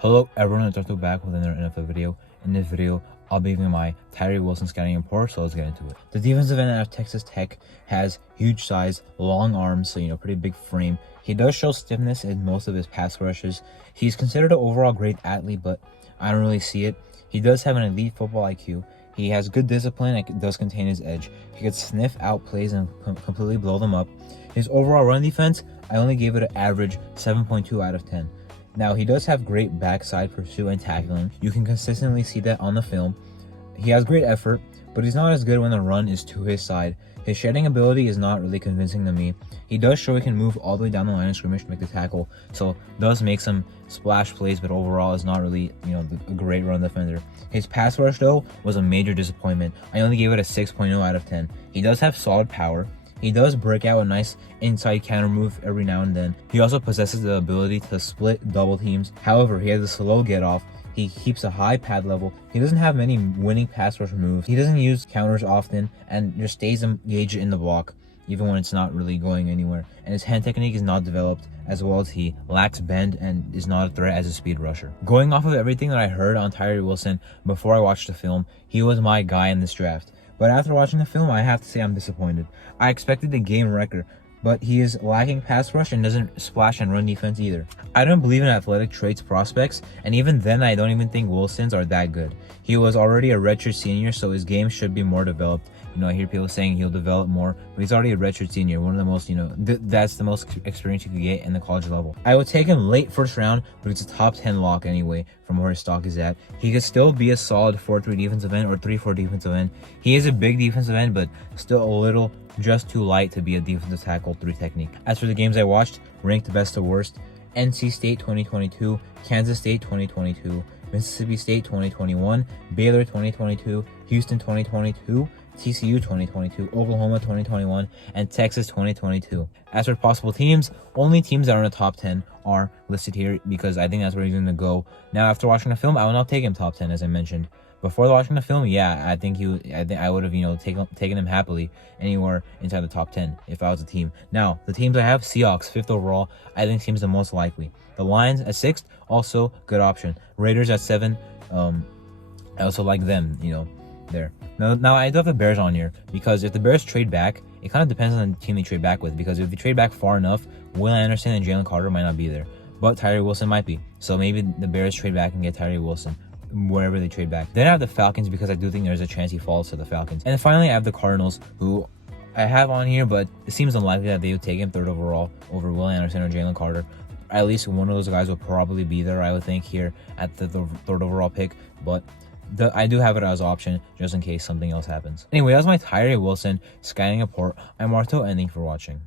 Hello everyone, it's Arthur back with another NFL video. In this video, I'll be giving my Tyree Wilson scouting report, so let's get into it. The defensive end out of Texas Tech has huge size, long arms, so pretty big frame. He does show stiffness in most of his pass rushes. He's considered an overall great athlete, but I don't really see it. He does have an elite football IQ. He has good discipline and it does contain his edge. He could sniff out plays and completely blow them up. His overall run defense, I only gave it an average 7.2 out of 10. Now, he does have great backside pursuit and tackling. You can consistently see that on the film. He has great effort, but he's not as good when the run is to his side. His shedding ability is not really convincing to me. He does show he can move all the way down the line of scrimmage to make the tackle, so does make some splash plays, but overall is not really, a great run defender. His pass rush, though, was a major disappointment. I only gave it a 6.0 out of 10. He does have solid power. He does break out a nice inside counter move every now and then. He also possesses the ability to split double teams. However, he has a slow get off. He keeps a high pad level. He doesn't have many winning pass rush moves. He doesn't use counters often and just stays engaged in the block, even when it's not really going anywhere. And his hand technique is not developed, as well as he lacks bend and is not a threat as a speed rusher. Going off of everything that I heard on Tyree Wilson before I watched the film, he was my guy in this draft. But after watching the film, I have to say I'm disappointed. I expected a game record, but he is lacking pass rush and doesn't splash and run defense either. I don't believe in athletic traits prospects, and even then I don't even think Wilson's are that good. He was already a redshirt senior, so his game should be more developed. I hear people saying he'll develop more, but he's already a redshirt senior, one of the most, that's the most experience you could get in the college level. I would take him late first round, but it's a top 10 lock anyway from where his stock is at. He could still be a solid 4-3 defensive end or 3-4 defensive end. He is a big defensive end, but still a little just too light to be a defensive tackle 3 technique. As for the games I watched, ranked best to worst: NC State 2022, Kansas State 2022, Mississippi State 2021, Baylor 2022, Houston 2022, TCU 2022, Oklahoma 2021, and Texas 2022. As for possible teams, only teams that are in the top 10 are listed here because I think that's where he's going to go. Now, after watching the film, I will not take him top 10, as I mentioned. Before watching the film, yeah, I think I would have, taken him happily anywhere inside the top 10 if I was a team. Now, the teams I have: Seahawks 5th overall, I think seems the most likely. The Lions at 6th, also good option. Raiders at 7, I also like them, there. Now I do have the Bears on here because if the Bears trade back, it kind of depends on the team they trade back with, because if you trade back far enough, Will Anderson and Jalen Carter might not be there, but Tyree Wilson might be. So maybe the Bears trade back and get Tyree Wilson wherever they trade back. Then I have the Falcons because I do think there's a chance he falls to the Falcons. And finally, I have the Cardinals, who I have on here, but it seems unlikely that they would take him 3rd overall over Will Anderson or Jalen Carter. At least one of those guys will probably be there, I would think, here at the 3rd overall pick, but I do have it as an option just in case something else happens. Anyway, that was my Tyree Wilson scouting report. I'm Arto, and thank you for watching.